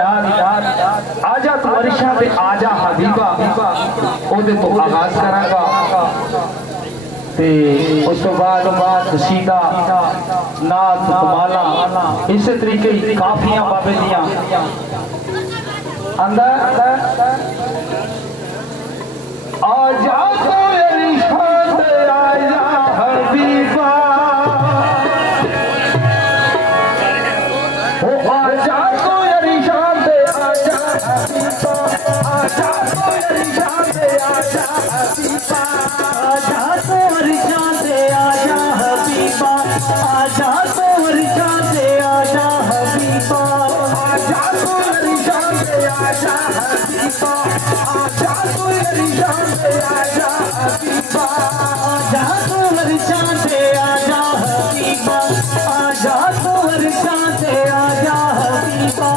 आजा तू अरिशा ते आजा हबीबा ओदे तो आगाज करांगा ते उस तो बाद कसीदा नात कमाला इस तरीके ही काफियां बाबे दियां अंदर आजा तो अरिशा ते आजा हबीबा आजा तो अरिशा ते आजा हबीबा आजा तो अरिशा ते आजा हबीबा आजा तो अरिशा से आजा हबीबा आजा तो अरिशा से आजा हबीबा आजा तो अरिशा ते आजा हबीबा आजा तो अरिशा ते आजा हबीबा आजा तो अरिशा से आजा हबीबा आजा तो अरिशा से आजा हबीबा